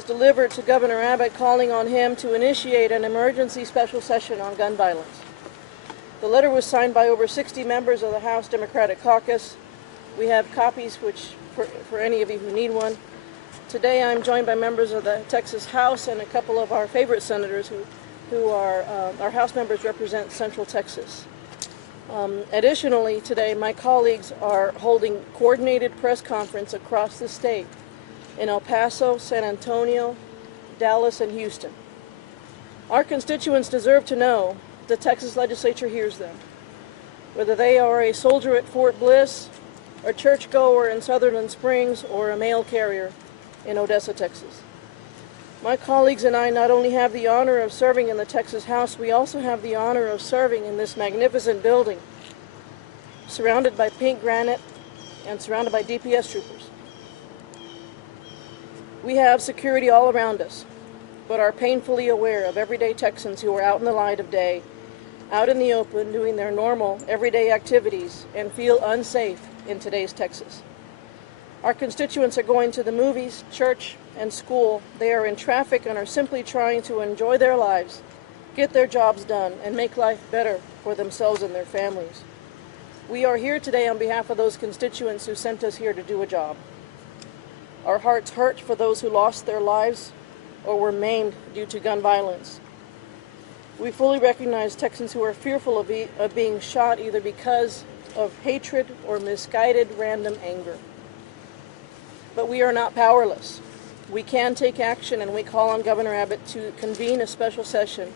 was delivered to Governor Abbott calling on him to initiate an emergency special session on gun violence. The letter was signed by over 60 members of the House Democratic Caucus. We have copies for any of you who need one. Today I'm joined by members of the Texas House and a couple of our favorite senators who are our House members represent Central Texas. Additionally, today my colleagues are holding coordinated press conference across the state in El Paso, San Antonio, Dallas, and Houston. Our constituents deserve to know the Texas legislature hears them, whether they are a soldier at Fort Bliss, a churchgoer in Sutherland Springs, or a mail carrier in Odessa, Texas. My colleagues and I not only have the honor of serving in the Texas House, we also have the honor of serving in this magnificent building, surrounded by pink granite and surrounded by DPS troopers. We have security all around us, but are painfully aware of everyday Texans who are out in the light of day, out in the open, doing their normal, everyday activities, and feel unsafe in today's Texas. Our constituents are going to the movies, church, and school. They are in traffic and are simply trying to enjoy their lives, get their jobs done, and make life better for themselves and their families. We are here today on behalf of those constituents who sent us here to do a job. Our hearts hurt for those who lost their lives or were maimed due to gun violence. We fully recognize Texans who are fearful of being shot either because of hatred or misguided random anger. But we are not powerless. We can take action, and we call on Governor Abbott to convene a special session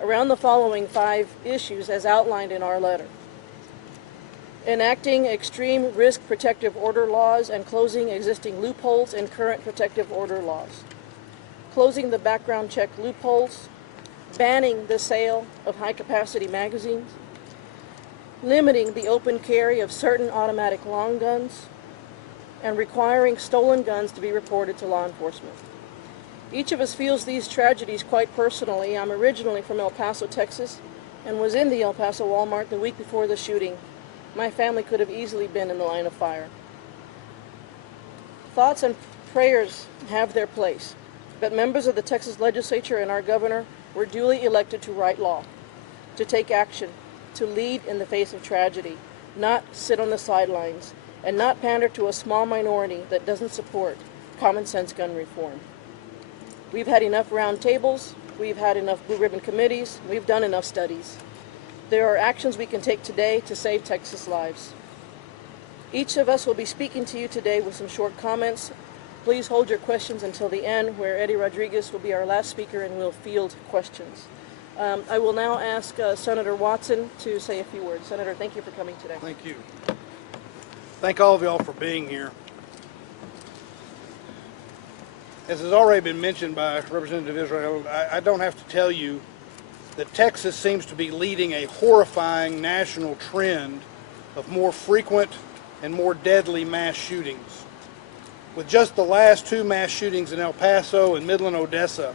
around the following 5 issues as outlined in our letter: enacting extreme risk protective order laws and closing existing loopholes in current protective order laws, closing the background check loopholes, banning the sale of high-capacity magazines, limiting the open carry of certain automatic long guns, and requiring stolen guns to be reported to law enforcement. Each of us feels these tragedies quite personally. I'm originally from El Paso, Texas, and was in the El Paso Walmart the week before the shooting. My family could have easily been in the line of fire. Thoughts and prayers have their place, but members of the Texas legislature and our governor were duly elected to write law, to take action, to lead in the face of tragedy, not sit on the sidelines, and not pander to a small minority that doesn't support common sense gun reform. We've had enough round tables, we've had enough blue ribbon committees, we've done enough studies. There are actions we can take today to save Texas lives. Each of us will be speaking to you today with some short comments. Please hold your questions until the end, where Eddie Rodriguez will be our last speaker and will field questions. I will now ask Senator Watson to say a few words. Senator, thank you for coming today. Thank you. Thank all of y'all for being here. As has already been mentioned by Representative Israel, I don't have to tell you that Texas seems to be leading a horrifying national trend of more frequent and more deadly mass shootings. With just the last 2 mass shootings in El Paso and Midland, Odessa,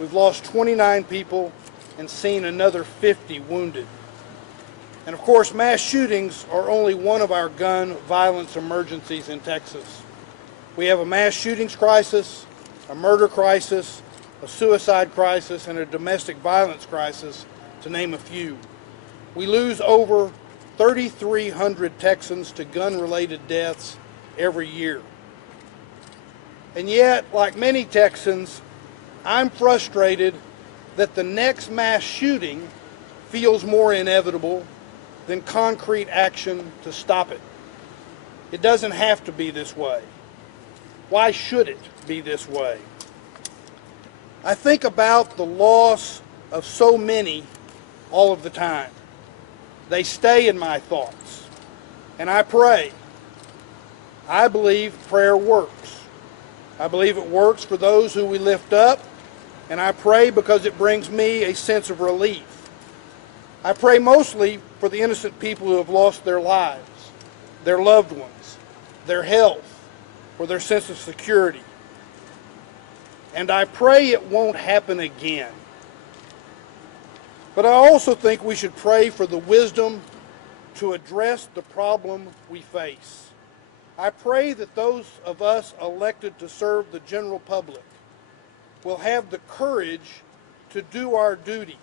we've lost 29 people and seen another 50 wounded. And of course, mass shootings are only one of our gun violence emergencies in Texas. We have a mass shootings crisis, a murder crisis, a suicide crisis, and a domestic violence crisis, to name a few. We lose over 3,300 Texans to gun-related deaths every year. And yet, like many Texans, I'm frustrated that the next mass shooting feels more inevitable than concrete action to stop it. It doesn't have to be this way. Why should it be this way? I think about the loss of so many all of the time. They stay in my thoughts, and I pray. I believe prayer works. I believe it works for those who we lift up, and I pray because it brings me a sense of relief. I pray mostly for the innocent people who have lost their lives, their loved ones, their health, or their sense of security. And I pray it won't happen again. But I also think we should pray for the wisdom to address the problem we face. I pray that those of us elected to serve the general public will have the courage to do our duty,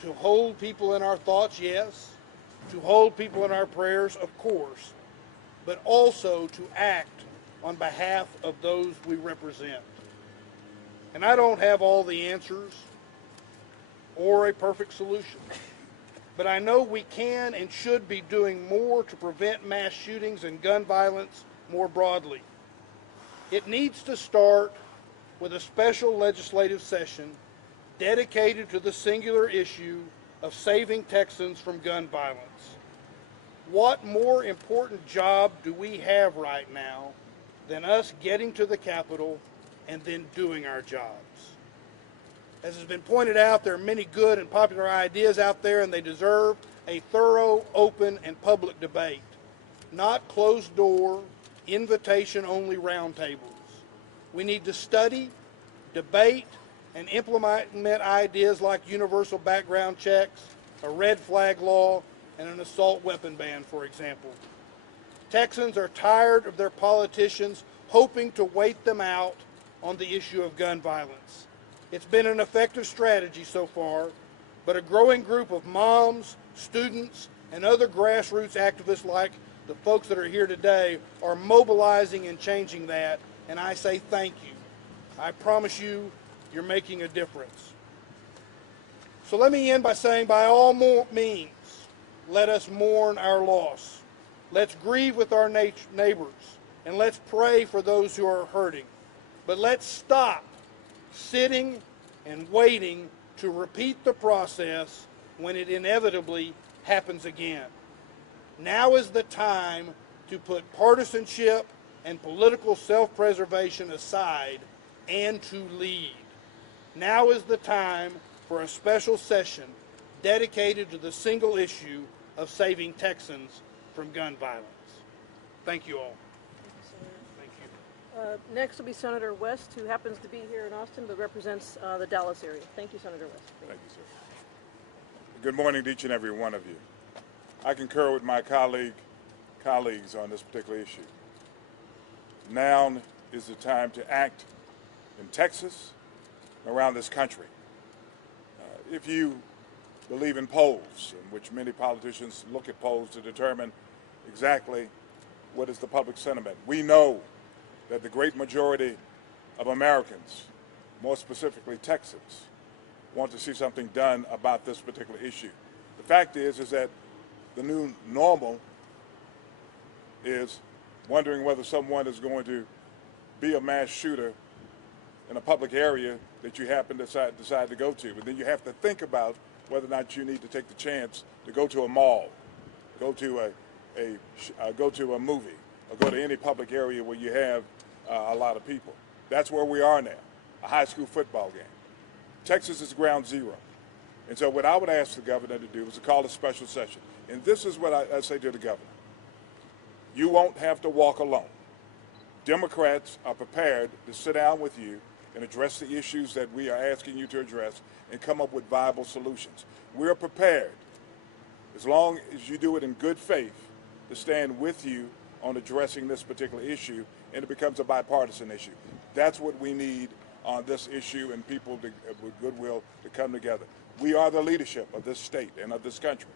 to hold people in our thoughts, yes, to hold people in our prayers, of course, but also to act on behalf of those we represent. And I don't have all the answers or a perfect solution, but I know we can and should be doing more to prevent mass shootings and gun violence more broadly. It needs to start with a special legislative session dedicated to the singular issue of saving Texans from gun violence. What more important job do we have right now than us getting to the Capitol and then doing our jobs? As has been pointed out, there are many good and popular ideas out there, and they deserve a thorough, open, and public debate, not closed-door, invitation-only roundtables. We need to study, debate, and implement ideas like universal background checks, a red flag law, and an assault weapon ban, for example. Texans are tired of their politicians hoping to wait them out on the issue of gun violence. It's been an effective strategy so far, but a growing group of moms, students, and other grassroots activists like the folks that are here today are mobilizing and changing that, and I say thank you. I promise you, you're making a difference. So let me end by saying, by all means, let us mourn our loss. Let's grieve with our neighbors, and let's pray for those who are hurting. But let's stop sitting and waiting to repeat the process when it inevitably happens again. Now is the time to put partisanship and political self-preservation aside and to lead. Now is the time for a special session dedicated to the single issue of saving Texans from gun violence. Thank you all. Thank you. Next will be Senator West, who happens to be here in Austin but represents the Dallas area. Thank you, Senator West. Thank you, sir. Good morning to each and every one of you. I concur with my colleagues on this particular issue. Now is the time to act in Texas and around this country. If you believe in polls, in which many politicians look at polls to determine exactly what is the public sentiment, we know that the great majority of Americans, more specifically Texans, want to see something done about this particular issue. The fact is that the new normal is wondering whether someone is going to be a mass shooter in a public area that you happen to decide to go to. But then you have to think about whether or not you need to take the chance to go to a mall, go to a movie, or go to any public area where you have a lot of people. That's where we are now, a high school football game. Texas is ground zero. And so what I would ask the governor to do is to call a special session. And this is what I say to the governor. You won't have to walk alone. Democrats are prepared to sit down with you and address the issues that we are asking you to address and come up with viable solutions. We're prepared, as long as you do it in good faith, to stand with you on addressing this particular issue, and it becomes a bipartisan issue. That's what we need on this issue, and people with goodwill to come together. We are the leadership of this state and of this country.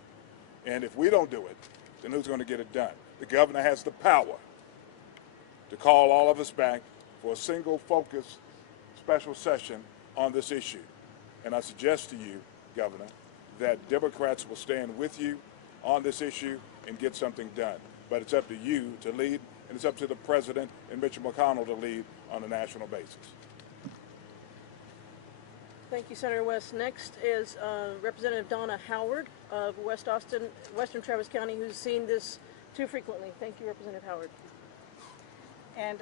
And if we don't do it, then who's going to get it done? The governor has the power to call all of us back for a single focused special session on this issue. And I suggest to you, Governor, that Democrats will stand with you on this issue and get something done. But it's up to you to lead, and it's up to the President and Mitch McConnell to lead on a national basis. Thank you, Senator West. Next is Representative Donna Howard of West Austin, Western Travis County, who's seen this too frequently. Thank you, Representative Howard. And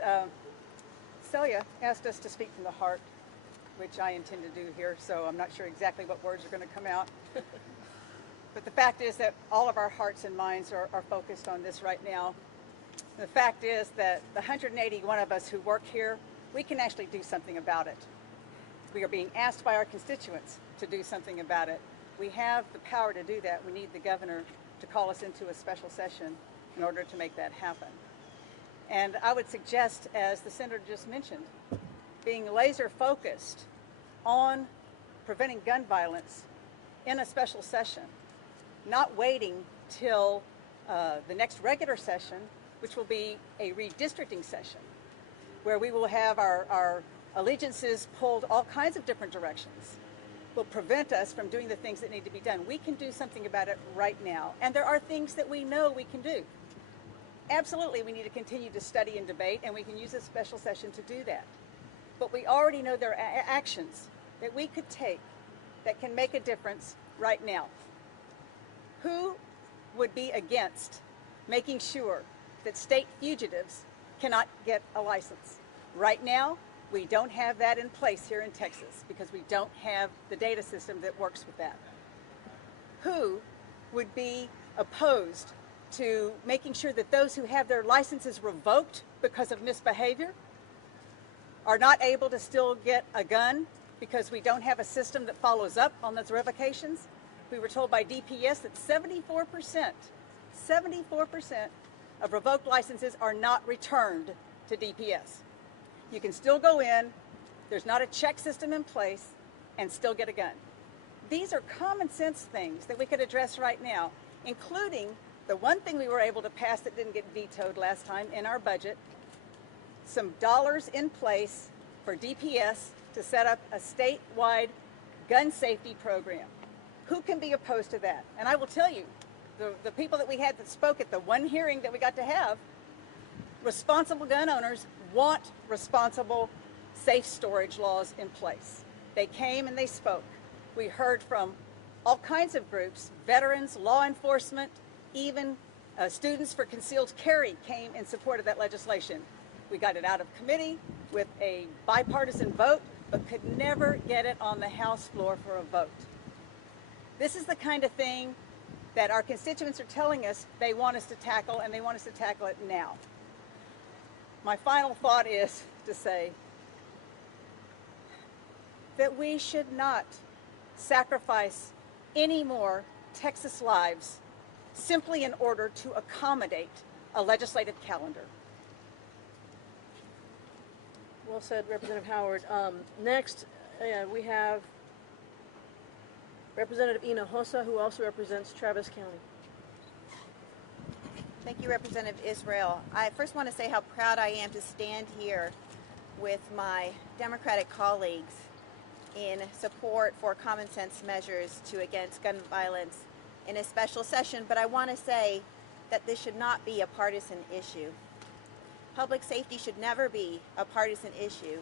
Celia asked us to speak from the heart, which I intend to do here, so I'm not sure exactly what words are going to come out. But the fact is that all of our hearts and minds are focused on this right now. The fact is that the 181 of us who work here, we can actually do something about it. We are being asked by our constituents to do something about it. We have the power to do that. We need the governor to call us into a special session in order to make that happen. And I would suggest, as the senator just mentioned, being laser focused on preventing gun violence in a special session, not waiting till the next regular session, which will be a redistricting session, where we will have our allegiances pulled all kinds of different directions, will prevent us from doing the things that need to be done. We can do something about it right now, and there are things that we know we can do. Absolutely, we need to continue to study and debate, and we can use a special session to do that. But we already know there are actions that we could take that can make a difference right now. Who would be against making sure that state fugitives cannot get a license? Right now, we don't have that in place here in Texas because we don't have the data system that works with that. Who would be opposed to making sure that those who have their licenses revoked because of misbehavior are not able to still get a gun because we don't have a system that follows up on those revocations? We were told by DPS that 74% of revoked licenses are not returned to DPS. You can still go in, there's not a check system in place, and still get a gun. These are common sense things that we could address right now, including the one thing we were able to pass that didn't get vetoed last time in our budget, some dollars in place for DPS to set up a statewide gun safety program. Who can be opposed to that? And I will tell you, the people that we had that spoke at the one hearing that we got to have, responsible gun owners want responsible, safe storage laws in place. They came and they spoke. We heard from all kinds of groups, veterans, law enforcement, even Students for Concealed Carry came in support of that legislation. We got it out of committee with a bipartisan vote, but could never get it on the House floor for a vote. This is the kind of thing that our constituents are telling us they want us to tackle, and they want us to tackle it now. My final thought is to say that we should not sacrifice any more Texas lives simply in order to accommodate a legislative calendar. Well said, Representative Howard. Next, we have Representative Hinojosa, who also represents Travis County. Thank you, Representative Israel. I first want to say how proud I am to stand here with my Democratic colleagues in support for common sense measures against gun violence in a special session, but I want to say that this should not be a partisan issue. Public safety should never be a partisan issue,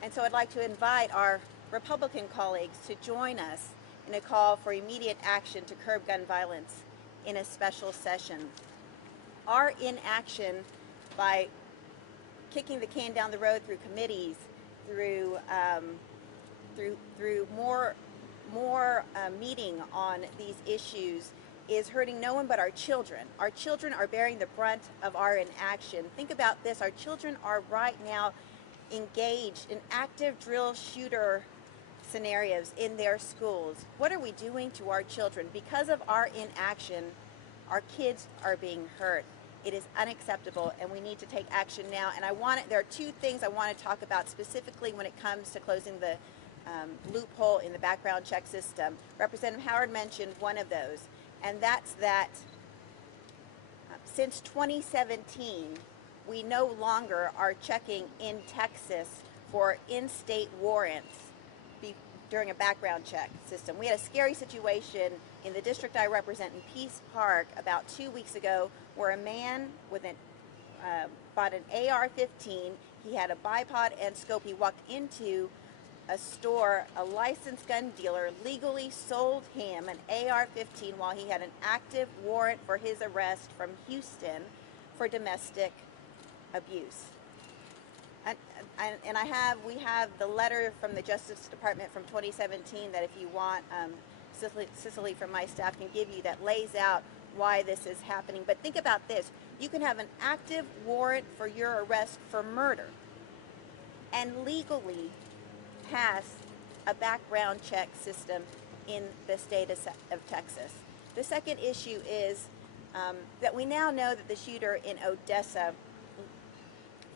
and so I'd like to invite our Republican colleagues to join us in a call for immediate action to curb gun violence in a special session. Our inaction by kicking the can down the road through committees, through more meeting on these issues is hurting no one but our children. Our children are bearing the brunt of our inaction. Think about this. Our children are right now engaged in active drill shooter scenarios in their schools. What are we doing to our children? Because of our inaction, our kids are being hurt. It is unacceptable, and we need to take action now. And there are two things I want to talk about specifically when it comes to closing the loophole in the background check system. Representative Howard mentioned one of those, and that's that since 2017, we no longer are checking in Texas for in-state warrants during a background check system. We had a scary situation in the district I represent in Peace Park about 2 weeks ago where a man with bought an AR-15, he had a bipod and scope, he walked into a store, a licensed gun dealer legally sold him an AR-15 while he had an active warrant for his arrest from Houston for domestic abuse. And we have the letter from the Justice Department from 2017 that if you want, Cicely from my staff can give you, that lays out why this is happening. But think about this. You can have an active warrant for your arrest for murder and legally pass a background check system in the state of Texas. The second issue is that we now know that the shooter in Odessa,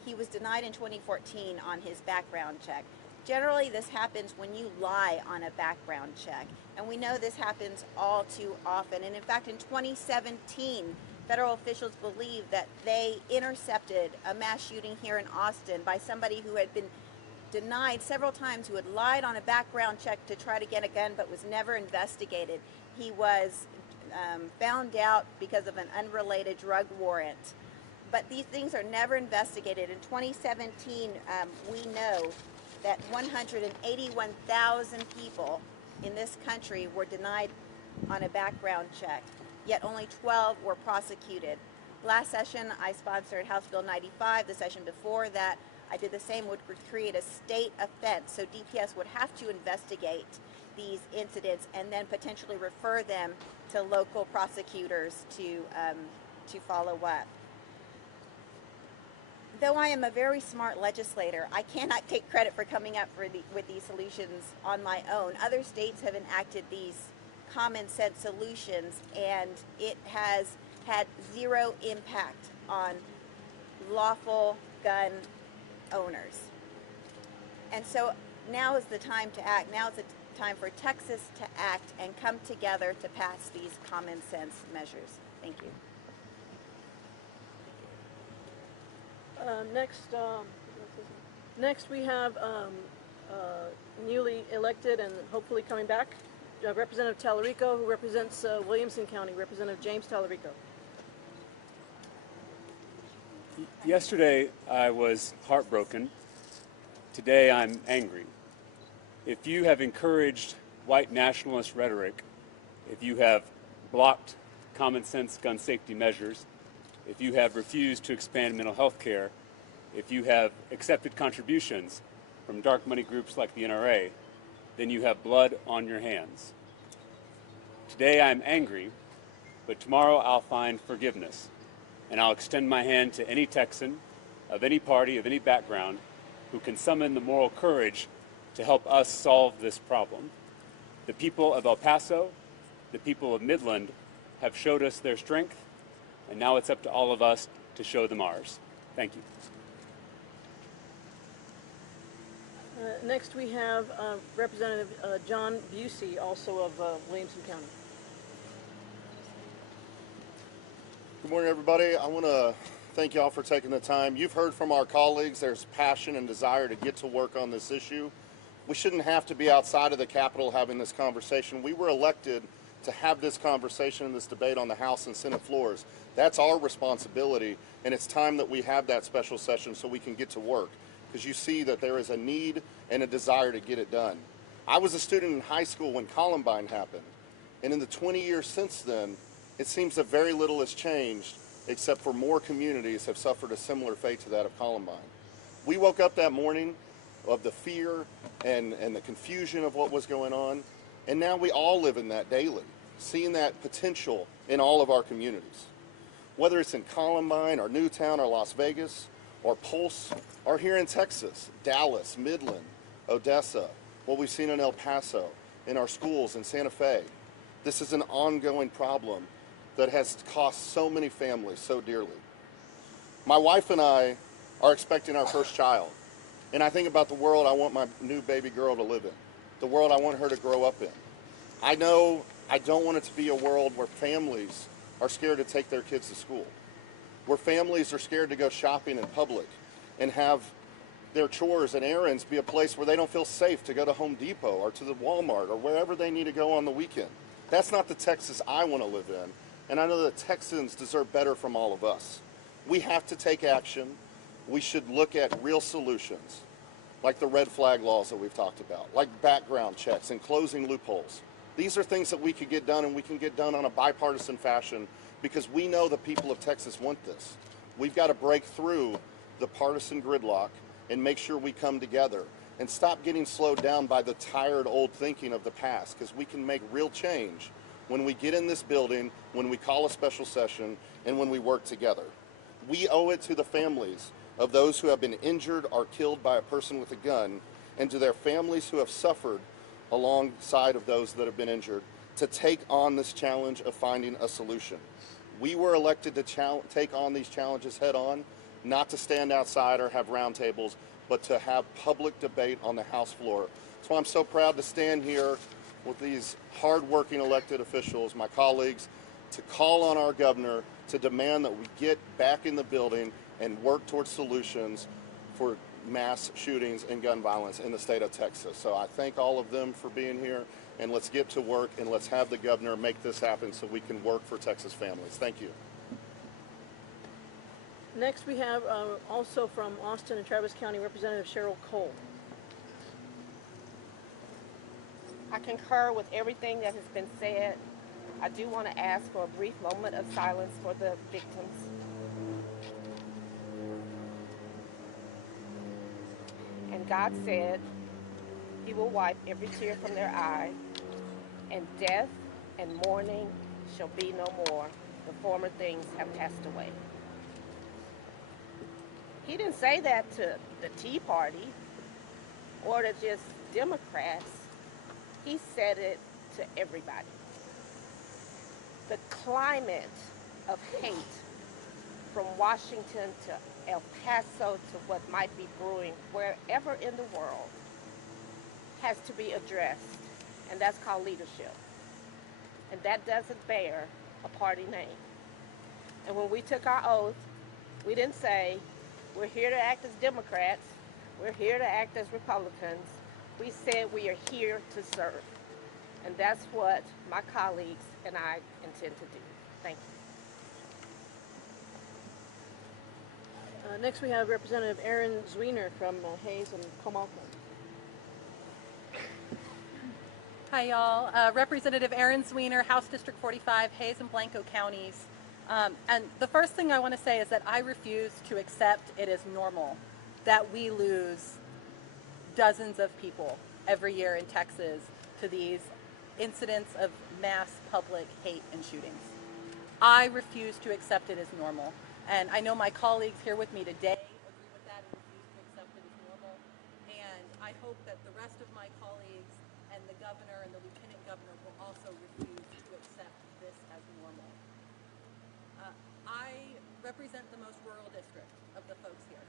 he was denied in 2014 on his background check. Generally, this happens when you lie on a background check, and we know this happens all too often. And in fact, in 2017, federal officials believe that they intercepted a mass shooting here in Austin by somebody who had been denied several times, who had lied on a background check to try to get a gun but was never investigated. He was found out because of an unrelated drug warrant. But these things are never investigated. In 2017, we know that 181,000 people in this country were denied on a background check, yet only 12 were prosecuted. Last session, I sponsored House Bill 95. The session before that, I did the same, would create a state offense. So DPS would have to investigate these incidents and then potentially refer them to local prosecutors to follow up. Though I am a very smart legislator, I cannot take credit for coming up with these solutions on my own. Other states have enacted these common sense solutions, and it has had zero impact on lawful gun owners. And so now is the time to act. Now is the time for Texas to act and come together to pass these common sense measures. Thank you. Next we have newly elected and hopefully coming back, Representative Tallarico, who represents Williamson County, Representative James Tallarico. Yesterday I was heartbroken. Today I'm angry. If you have encouraged white nationalist rhetoric, if you have blocked common sense gun safety measures, if you have refused to expand mental health care, if you have accepted contributions from dark money groups like the NRA, then you have blood on your hands. Today I'm angry, but tomorrow I'll find forgiveness, and I'll extend my hand to any Texan of any party, of any background, who can summon the moral courage to help us solve this problem. The people of El Paso, the people of Midland have showed us their strength, and now it's up to all of us to show them ours. Thank you. Next we have Representative John Busey, also of Williamson County. Good morning, everybody. I want to thank y'all for taking the time. You've heard from our colleagues. There's passion and desire to get to work on this issue. We shouldn't have to be outside of the Capitol having this conversation. We were elected to have this conversation and this debate on the House and Senate floors. That's our responsibility, and it's time that we have that special session so we can get to work, because you see that there is a need and a desire to get it done. I was a student in high school when Columbine happened, and in the 20 years since then, it seems that very little has changed, except for more communities have suffered a similar fate to that of Columbine. We woke up that morning of the fear and the confusion of what was going on, and now we all live in that daily, seeing that potential in all of our communities. Whether it's in Columbine or Newtown or Las Vegas or Pulse or here in Texas, Dallas, Midland, Odessa, what we've seen in El Paso, in our schools in Santa Fe. This is an ongoing problem that has cost so many families so dearly. My wife and I are expecting our first child, and I think about the world I want my new baby girl to live in, the world I want her to grow up in. I know I don't want it to be a world where families are scared to take their kids to school, where families are scared to go shopping in public and have their chores and errands be a place where they don't feel safe to go to Home Depot or to the Walmart or wherever they need to go on the weekend. That's not the Texas I want to live in, and I know that Texans deserve better from all of us. We have to take action. We should look at real solutions, like the red flag laws that we've talked about, like background checks and closing loopholes. These are things that we could get done, and we can get done on a bipartisan fashion, because we know the people of Texas want this. We've got to break through the partisan gridlock and make sure we come together and stop getting slowed down by the tired old thinking of the past, because we can make real change when we get in this building, when we call a special session, and when we work together. We owe it to the families of those who have been injured or killed by a person with a gun, and to their families who have suffered alongside of those that have been injured, to take on this challenge of finding a solution. We were elected to take on these challenges head on, not to stand outside or have roundtables, but to have public debate on the House floor. That's why I'm so proud to stand here with these hard-working elected officials, my colleagues, to call on our governor to demand that we get back in the building and work towards solutions for mass shootings and gun violence in the state of Texas. So I thank all of them for being here, and let's get to work and let's have the governor make this happen so we can work for Texas families. Thank you. Next, we have also from Austin and Travis County Representative Cheryl Cole. I concur with everything that has been said. I do want to ask for a brief moment of silence for the victims. And God said He will wipe every tear from their eye, and death and mourning shall be no more. The former things have passed away. He didn't say that to the Tea Party or to just Democrats. He said it to everybody. The climate of hate from Washington to El Paso to what might be brewing wherever in the world has to be addressed, and that's called leadership. And that doesn't bear a party name. And when we took our oath, we didn't say, we're here to act as Democrats, we're here to act as Republicans. We said we are here to serve. And that's what my colleagues and I intend to do. Thank you. Next, we have Representative Aaron Zwiener from Hayes and Comalco. Hi, y'all. Representative Aaron Zwiener, House District 45, Hayes and Blanco counties. And the first thing I want to say is that I refuse to accept it as normal that we lose dozens of people every year in Texas to these incidents of mass public hate and shootings. I refuse to accept it as normal. And I know my colleagues here with me today agree with that and refuse to accept it as normal. And I hope that the rest of my colleagues and the governor and the lieutenant governor will also refuse to accept this as normal. I represent the most rural district of the folks here.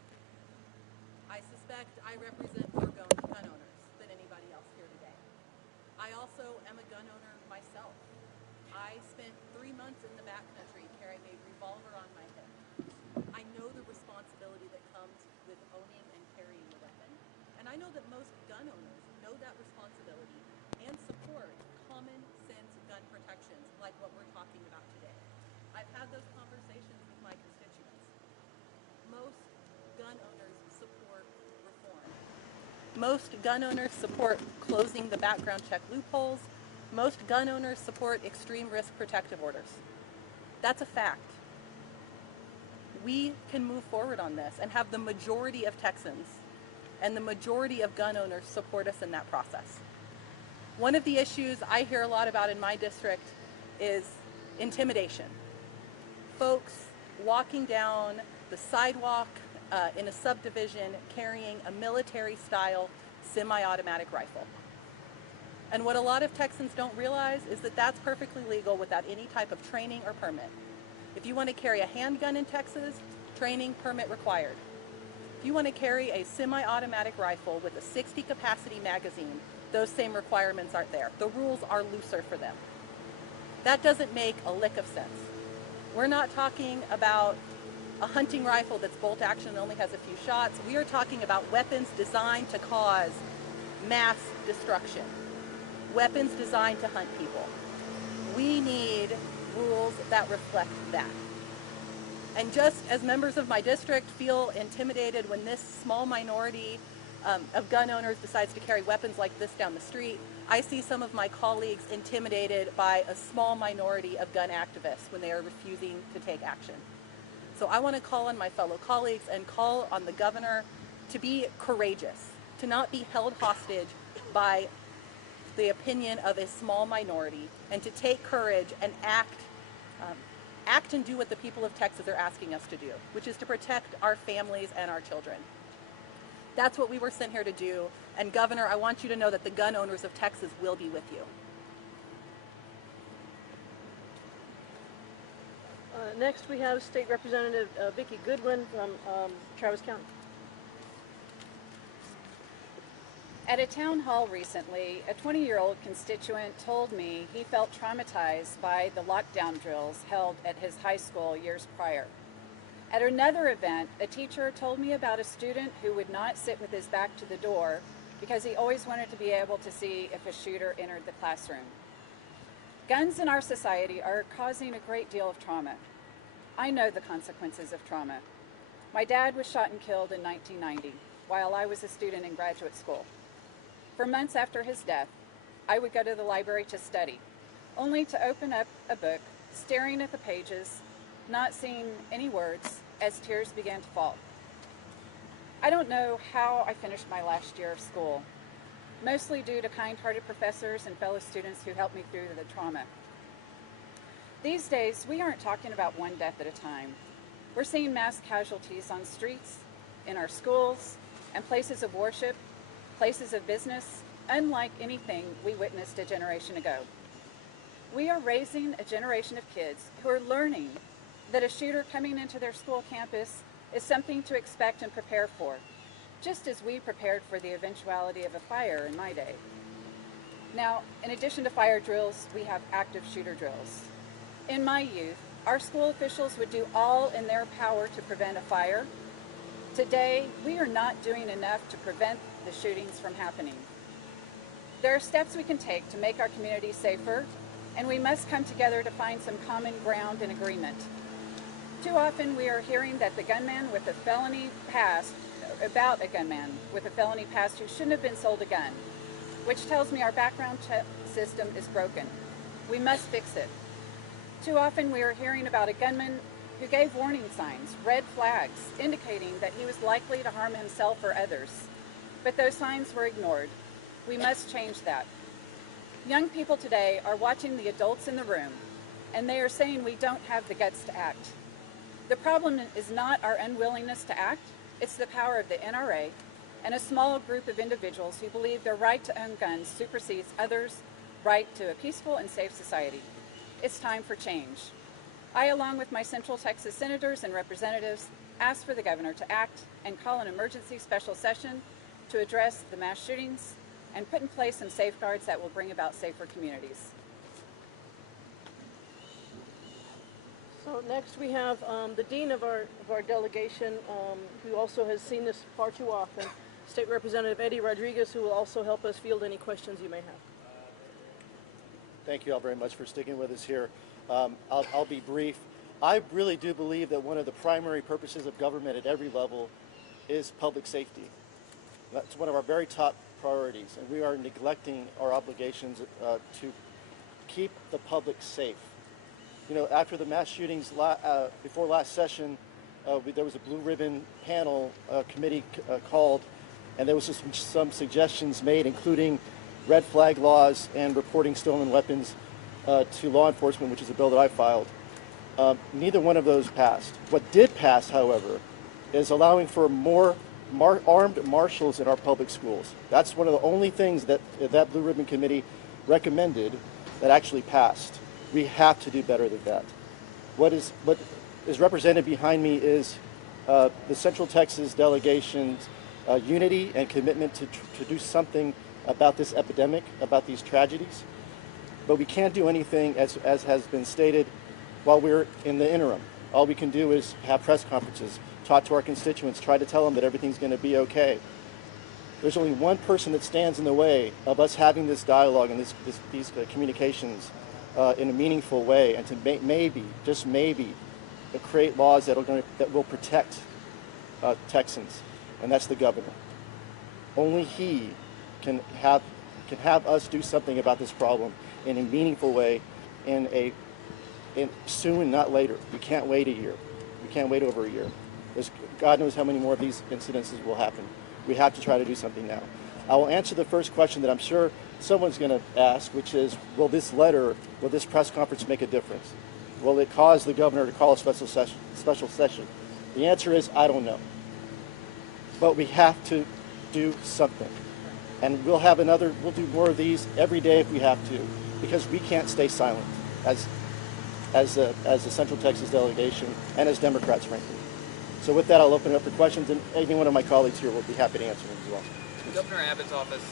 I suspect I represent more gun owners than anybody else here today. I also am a gun owner myself. I spent 3 months in the backcountry carrying a revolver on my hip. I know the responsibility that comes with owning and carrying a weapon, and I know that most gun owners know that responsibility and support common sense gun protections like what we're talking about today. I've had those conversations with my constituents. Most gun owners support reform. Most gun owners support closing the background check loopholes. Most gun owners support extreme risk protective orders. That's a fact. We can move forward on this and have the majority of Texans and the majority of gun owners support us in that process. One of the issues I hear a lot about in my district is intimidation. Folks walking down the sidewalk in a subdivision carrying a military-style semi-automatic rifle. And what a lot of Texans don't realize is that that's perfectly legal without any type of training or permit. If you want to carry a handgun in Texas, training permit required. If you want to carry a semi-automatic rifle with a 60 capacity magazine, those same requirements aren't there. The rules are looser for them. That doesn't make a lick of sense. We're not talking about a hunting rifle that's bolt action and only has a few shots. We are talking about weapons designed to cause mass destruction. Weapons designed to hunt people. We need rules that reflect that. And just as members of my district feel intimidated when this small minority of gun owners decides to carry weapons like this down the street, I see some of my colleagues intimidated by a small minority of gun activists when they are refusing to take action. So I want to call on my fellow colleagues and call on the governor to be courageous, to not be held hostage by the opinion of a small minority, and to take courage and act and do what the people of Texas are asking us to do, which is to protect our families and our children. That's what we were sent here to do. And Governor, I want you to know that the gun owners of Texas will be with you. Next, we have State Representative Vicki Goodwin from Travis County. At a town hall recently, a 20-year-old constituent told me he felt traumatized by the lockdown drills held at his high school years prior. At another event, a teacher told me about a student who would not sit with his back to the door because he always wanted to be able to see if a shooter entered the classroom. Guns in our society are causing a great deal of trauma. I know the consequences of trauma. My dad was shot and killed in 1990 while I was a student in graduate school. For months after his death, I would go to the library to study, only to open up a book, staring at the pages, not seeing any words as tears began to fall. I don't know how I finished my last year of school, mostly due to kind-hearted professors and fellow students who helped me through the trauma. These days, we aren't talking about one death at a time. We're seeing mass casualties on streets, in our schools, and places of worship, places of business, unlike anything we witnessed a generation ago. We are raising a generation of kids who are learning that a shooter coming into their school campus is something to expect and prepare for, just as we prepared for the eventuality of a fire in my day. Now, in addition to fire drills, we have active shooter drills. In my youth, our school officials would do all in their power to prevent a fire. Today, we are not doing enough to prevent the shootings from happening. There are steps we can take to make our community safer, and we must come together to find some common ground and agreement. Too often we are hearing that the gunman with a felony past, about a gunman with a felony past who shouldn't have been sold a gun, which tells me our background check system is broken. We must fix it. Too often we are hearing about a gunman who gave warning signs, red flags, indicating that he was likely to harm himself or others. But those signs were ignored. We must change that. Young people today are watching the adults in the room, and they are saying we don't have the guts to act. The problem is not our unwillingness to act, it's the power of the NRA and a small group of individuals who believe their right to own guns supersedes others' right to a peaceful and safe society. It's time for change. I, along with my Central Texas senators and representatives, ask for the governor to act and call an emergency special session to address the mass shootings and put in place some safeguards that will bring about safer communities. So next we have the dean of our delegation, who also has seen this far too often, State Representative Eddie Rodriguez, who will also help us field any questions you may have. Thank you all very much for sticking with us here. I'll be brief. I really do believe that one of the primary purposes of government at every level is public safety. That's one of our very top priorities, and we are neglecting our obligations to keep the public safe. You know, after the mass shootings before last session, there was a blue ribbon panel committee called, and there was just some suggestions made, including red flag laws and reporting stolen weapons to law enforcement, which is a bill that I filed. Neither one of those passed. What did pass, however, is allowing for more armed marshals in our public schools. That's one of the only things that that Blue Ribbon Committee recommended that actually passed. We have to do better than that. What is represented behind me is the Central Texas delegation's unity and commitment to do something about this epidemic, about these tragedies. But we can't do anything, as has been stated, while we're in the interim. All we can do is have press conferences, talk to our constituents, try to tell them that everything's going to be okay. There's only one person that stands in the way of us having this dialogue and these communications in a meaningful way, and to maybe, just maybe, create laws that will protect Texans, and that's the governor. Only he can have us do something about this problem in a meaningful way, in soon, not later. We can't wait a year. We can't wait over a year. God knows how many more of these incidences will happen. We have to try to do something now. I will answer the first question that I'm sure someone's going to ask, which is, will this press conference make a difference? Will it cause the governor to call a special session? The answer is, I don't know. But we have to do something. And we'll do more of these every day if we have to, because we can't stay silent. as the Central Texas delegation and as Democrats, frankly. So with that, I'll open it up for questions, and any one of my colleagues here will be happy to answer them as well. Governor Abbott's office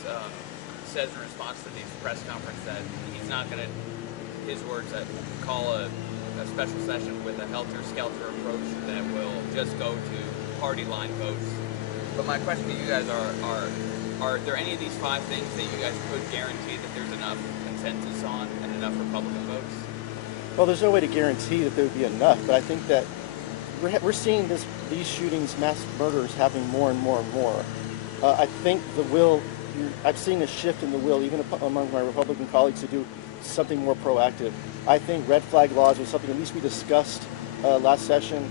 says in response to the press conference that he's not going to, his words, call a special session with a helter-skelter approach that will just go to party line votes. But my question to you guys are there any of these 5 things that you guys could guarantee that there's enough consensus on and enough Republican votes? Well, there's no way to guarantee that there would be enough, but I think that we're seeing these shootings, mass murders happening more and more and more. I think the will, I've seen a shift in the will, even among my Republican colleagues, to do something more proactive. I think red flag laws was something at least we discussed last session.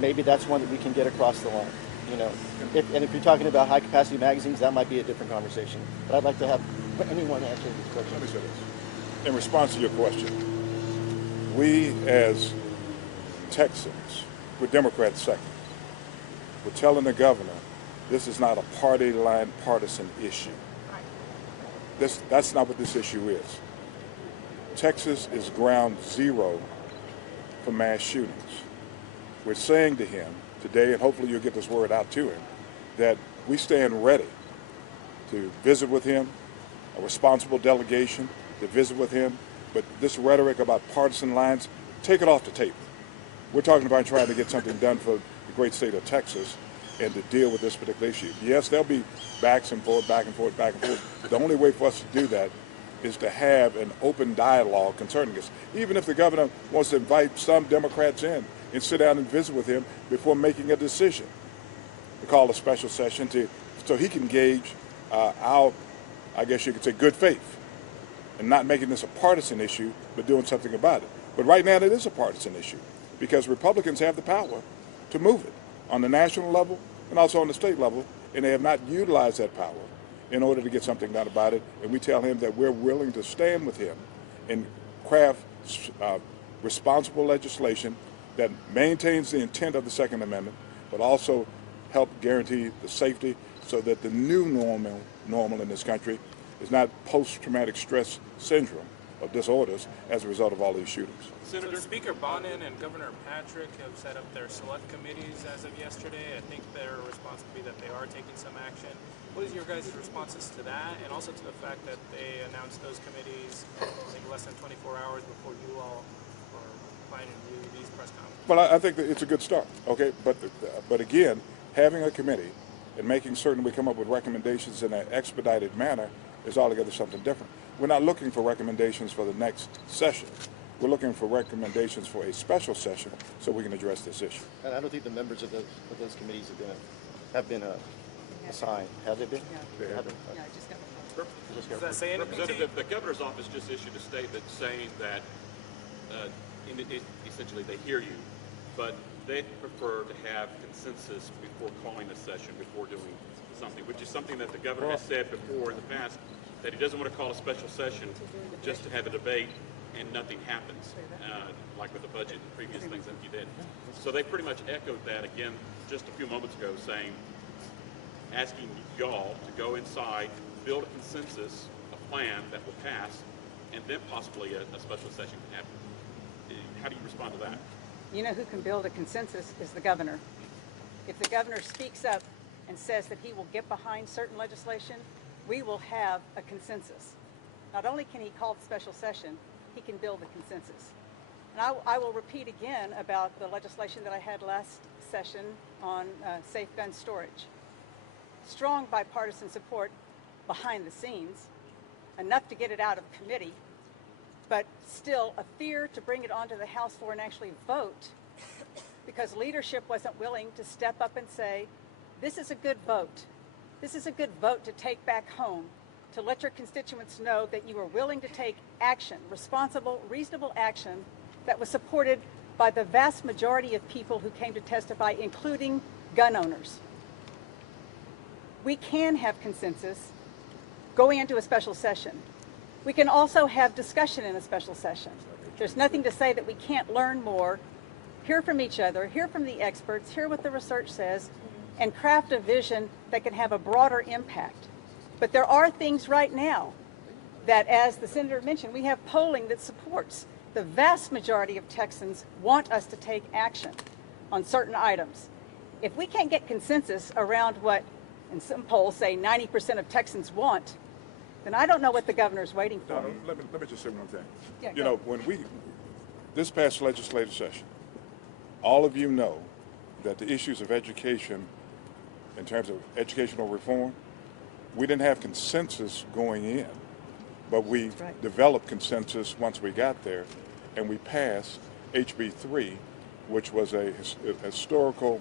Maybe that's one that we can get across the line. You know, if you're talking about high capacity magazines, that might be a different conversation. But I'd like to have anyone answer this question. Let me say this. In response to your question, we as Texans, we're Democrats second. We're telling the governor this is not a party line partisan issue. That's not what this issue is. Texas is ground zero for mass shootings. We're saying to him today, and hopefully you'll get this word out to him, that we stand ready to visit with him, a responsible delegation to visit with him, but this rhetoric about partisan lines, take it off the table. We're talking about trying to get something done for the great state of Texas and to deal with this particular issue. Yes, there'll be backs and forth, back and forth, back and forth. The only way for us to do that is to have an open dialogue concerning this. Even if the governor wants to invite some Democrats in and sit down and visit with him before making a decision, to call a special session so he can gauge our, I guess you could say, good faith and not making this a partisan issue, but doing something about it. But right now it is a partisan issue because Republicans have the power to move it on the national level and also on the state level, and they have not utilized that power in order to get something done about it. And we tell him that we're willing to stand with him and craft responsible legislation that maintains the intent of the Second Amendment, but also help guarantee the safety so that the new normal in this country is not post-traumatic stress syndrome of disorders as a result of all these shootings. Senator, Speaker Bonin and Governor Patrick have set up their select committees as of yesterday. I think their response would be that they are taking some action. What is your guys' responses to that, and also to the fact that they announced those committees, I think, less than 24 hours before you all are planning to do these press conferences? Well, I think that it's a good start, okay? But again, having a committee and making certain we come up with recommendations in an expedited manner is altogether something different. We're not looking for recommendations for the next session. We're looking for recommendations for a special session so we can address this issue. And I don't think the members of those committees have been assigned. Have they been? They have been. Yeah, I just got Does that say anything to you? Representative, the governor's office just issued a statement saying that essentially they hear you, but they prefer to have consensus before calling a session, before doing something, which is something that the governor has said before in the past, that he doesn't want to call a special session just to have a debate and nothing happens, like with the budget and previous things that you did. So they pretty much echoed that again just a few moments ago, saying, asking y'all to go inside, build a consensus, a plan that will pass, and then possibly a special session can happen. How do you respond to that? You know who can build a consensus is the governor. If the governor speaks up and says that he will get behind certain legislation, we will have a consensus. Not only can he call the special session, he can build a consensus. And I will repeat again about the legislation that I had last session on safe gun storage. Strong bipartisan support behind the scenes, enough to get it out of committee, but still a fear to bring it onto the House floor and actually vote because leadership wasn't willing to step up and say, this is a good vote. This is a good vote to take back home, to let your constituents know that you are willing to take action, responsible, reasonable action that was supported by the vast majority of people who came to testify, including gun owners. We can have consensus going into a special session. We can also have discussion in a special session. There's nothing to say that we can't learn more, hear from each other, hear from the experts, hear what the research says, and craft a vision that can have a broader impact. But there are things right now that, as the senator mentioned, we have polling that supports The vast majority of Texans want us to take action on certain items. If we can't get consensus around what, in some polls say 90% of Texans want, then I don't know what the governor's waiting for. No, let me just say one thing. Yeah, you go know, this past legislative session, all of you know that the issues of education, in terms of educational reform, we didn't have consensus going in, but we developed consensus once we got there, and we passed HB 3, which was a historical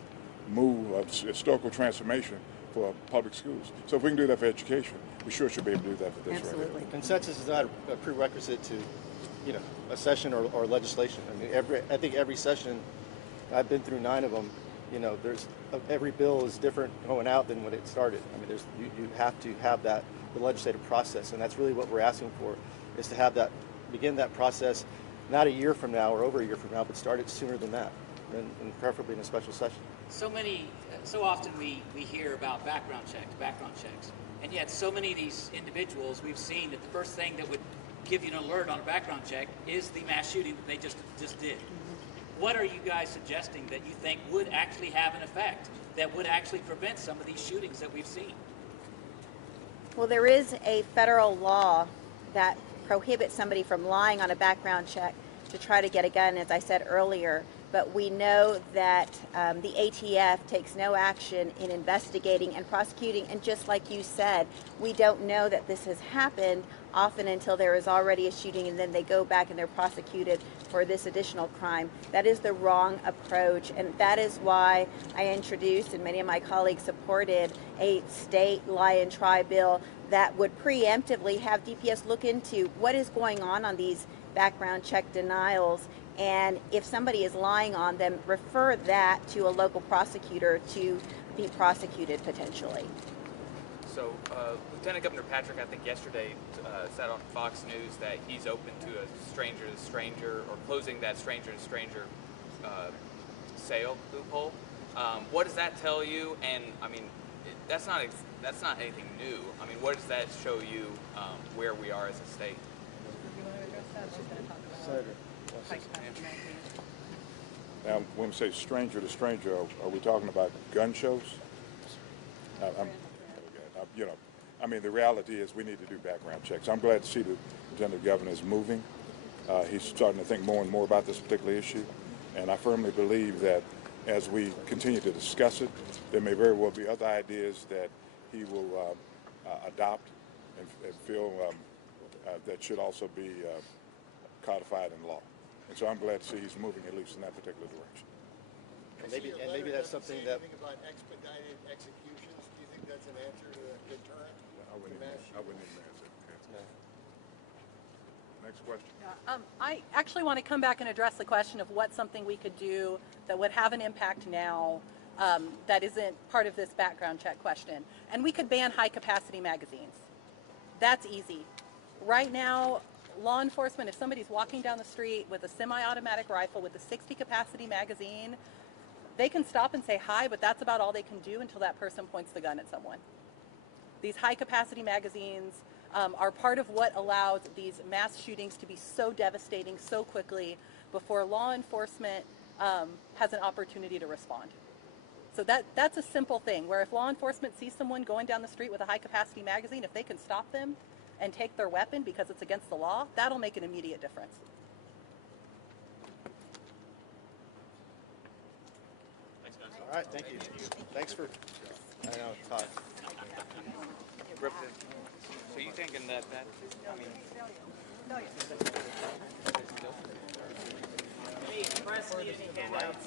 move, of historical transformation for public schools. So if we can do that for education, we sure should be able to do that for this. Absolutely. Right. Consensus is not a prerequisite to, a session or legislation. I mean, I think every session, I've been through 9 of them. Every bill is different going out than when it started. I mean, you have to have the legislative process, and that's really what we're asking for, is to have begin that process, not a year from now or over a year from now, but start it sooner than that, and preferably in a special session. So often we hear about background checks, and yet so many of these individuals, we've seen that the first thing that would give you an alert on a background check is the mass shooting that they just did. What are you guys suggesting that you think would actually have an effect, that would actually prevent some of these shootings that we've seen? Well, there is a federal law that prohibits somebody from lying on a background check to try to get a gun, as I said earlier. But we know that the ATF takes no action in investigating and prosecuting. And just like you said, we don't know that this has happened often until there is already a shooting, and then they go back and they're prosecuted for this additional crime. That is the wrong approach, and that is why I introduced, and many of my colleagues supported, a state lie and try bill that would preemptively have DPS look into what is going on these background check denials, and if somebody is lying on them, refer that to a local prosecutor to be prosecuted potentially. So Lieutenant Governor Patrick, I think yesterday, said on Fox News that he's open to a stranger-to-stranger, or closing that stranger-to-stranger sale loophole. What does that tell you? And I mean, that's not anything new. I mean, what does that show you where we are as a state? Now, when we say stranger to stranger, are we talking about gun shows? I mean, the reality is we need to do background checks. I'm glad to see the Lieutenant Governor is moving. He's starting to think more and more about this particular issue, and I firmly believe that as we continue to discuss it, there may very well be other ideas that he will adopt and feel that should also be codified in law. And so I'm glad to see he's moving at least in that particular direction. And maybe that's something that... Anything about expedited executions? Do you think that's an answer to a deterrent? I wouldn't even answer. Next question. I actually want to come back and address the question of what's something we could do that would have an impact now that isn't part of this background check question. And we could ban high-capacity magazines. That's easy. Right now, law enforcement, if somebody's walking down the street with a semi-automatic rifle with a 60-capacity magazine, they can stop and say hi, but that's about all they can do until that person points the gun at someone. These high-capacity magazines are part of what allows these mass shootings to be so devastating so quickly before law enforcement has an opportunity to respond. So that's a simple thing, where if law enforcement sees someone going down the street with a high-capacity magazine, if they can stop them and take their weapon because it's against the law, that'll make an immediate difference. Thanks, guys. All right, thank you. Thanks for... I know, Todd. So you thinking that I mean... Hey, press me any handouts.